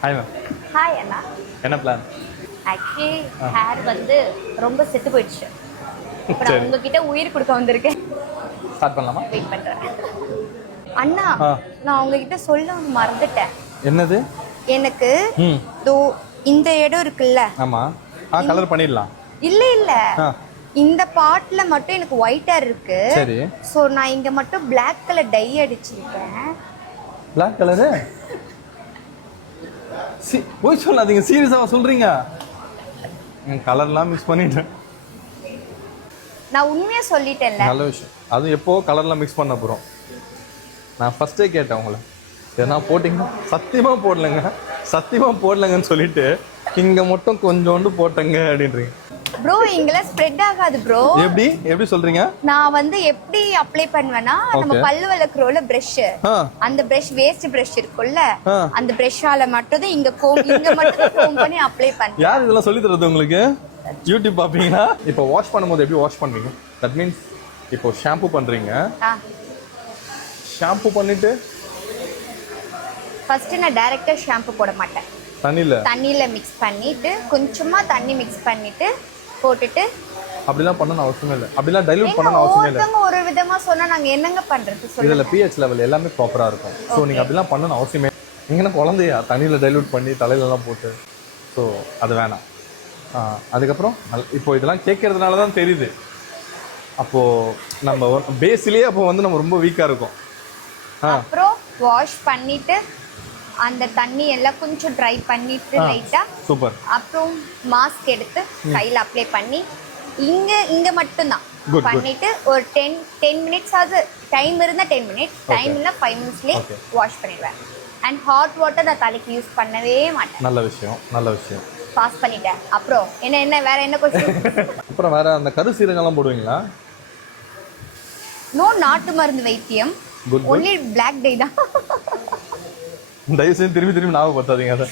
Hi ma'am. Hi அண்ணா. என்ன plan? Actually hair வந்து ரொம்ப செத்து போயிடுச்சு. இப்போ நான் சரி. உங்ககிட்ட உயிர் கொடுக்க வந்திருக்கேன். ஸ்டார்ட் பண்ணலாமா? வெயிட் பண்றேன். அண்ணா நான் உங்ககிட்ட சொல்ல மறந்துட்டேன். என்னது? எனக்கு ம் தோ இந்த இடம் இருக்குல்ல. ஆமா. கலர் பண்ணிடலாம். இல்ல இல்ல ஆ இந்த பார்ட்ல மட்டும் எனக்கு ஒயிட் ஹேர் இருக்கு. சரி. சோ நான் இங்க மட்டும் Black கலர் டை அடிச்சிருக்கேன். Black colour? போய் சொல்லாதீங்க, சீரியஸாவா சொல்றீங்க? கலர்லாம் மிக்ஸ் பண்ணிட்டேன். நான் உண்மையா சொல்லிட்டேன்ல. நல்ல விஷயம். அது எப்போ கலர்லாம் மிக்ஸ் பண்ண போறோம். நான் ஃபர்ஸ்டே கேட்டேன் உங்களை, எதனா போட்டிங்கன்னா சத்தியமா போடலங்க, சத்தியமா போடலங்கன்னு சொல்லிட்டு இங்க மட்டும் கொஞ்சோண்டு போட்டங்க அப்படின்றீங்க. ப்ரோ இங்கெல்லாம் ஸ்ப்ரெட் ஆகாது ப்ரோ. எப்படி சொல்றீங்க? நான் வந்து எப்படி அப்ளை பண்ணுவேனா, நம்ம பல்லு விளக்குறோல பிரஷ், அந்த பிரஷ் வேஸ்ட் பிரஷ் இருக்குல்ல, அந்த பிரஷ்ஷால மட்டும் தான் இங்க மட்டும் கோம் பண்ணி அப்ளை பண்ணுவேன். யார் இதெல்லாம் சொல்லி தரது உங்களுக்கு? யூடியூப் பாப்பீங்களா? இப்போ வாஷ் பண்ணும்போது எப்படி வாஷ் பண்ணுவீங்க? தட் மீன்ஸ் இப்போ ஷாம்பு பண்றீங்க. ஷாம்பு பண்ணிட்டு ஃபர்ஸ்ட் நான் டைரக்டா ஷாம்பு போட மாட்டேன். தண்ணியில மிக்ஸ் பண்ணிட்டு கொஞ்சமா தண்ணி மிக்ஸ் பண்ணிட்டு போட்டுட்டு அப்படிலாம் பண்ணணும் அவசியம் இல்லை. அப்படிலாம் டைலூட் பண்ணணும் அவசியம் இல்லை. ஒரு விதமா சொன்னா நாங்க என்னங்க பண்றது சொல்லுங்க. இதுல pH லெவல் எல்லாமே ப்ராப்பரா இருக்கும். சோ நீங்க அப்படிலாம் பண்ணணும் அவசியமே. நீங்க குழந்தையா தண்ணியில டைலூட் பண்ணி தலையில எல்லாம் போட்டு, ஸோ அது வேணாம். அதுக்கப்புறம் இப்போ இதெல்லாம் கேட்கறதுனால தான் தெரியுது. அப்போ நம்ம பேஸ்லயே அப்போ வந்து நம்ம ரொம்ப வீக்கா இருக்கும். அப்புறம் வாஷ் பண்ணிட்டு அந்த தண்ணி எல்லாம் கொஞ்சம் ட்ரை பண்ணிட்டு லைட்டா சூப்பர். அப்புறம் மாஸ்க் எடுத்து கையில அப்ளை பண்ணி இங்க மட்டும் தான் பண்ணிட்டு ஒரு 10 மினிட்ஸ் ஆகுது. டைம் இருந்தா 10 மினிட்ஸ், டைம் இல்ல 5 மினிட்ஸ்லயே வாஷ் பண்ணிடுவேன். அண்ட் ஹாட் வாட்டர் நான் தலைக்கு யூஸ் பண்ணவே மாட்டேன். நல்ல விஷயம், நல்ல விஷயம். பாஸ் பண்ணிட்டேன். அப்புறம் என்ன வேற என்ன क्वेश्चन? அப்புறம் வேற அந்த கருசீரகம்லாம் போடுவீங்களா? நோ, நாட்டு மருந்து வைத்தியம். ஒன்லி Black டை தான். தயவு செஞ்சு திரும்பி ஞாபகப்படுத்தாதீங்க அதை.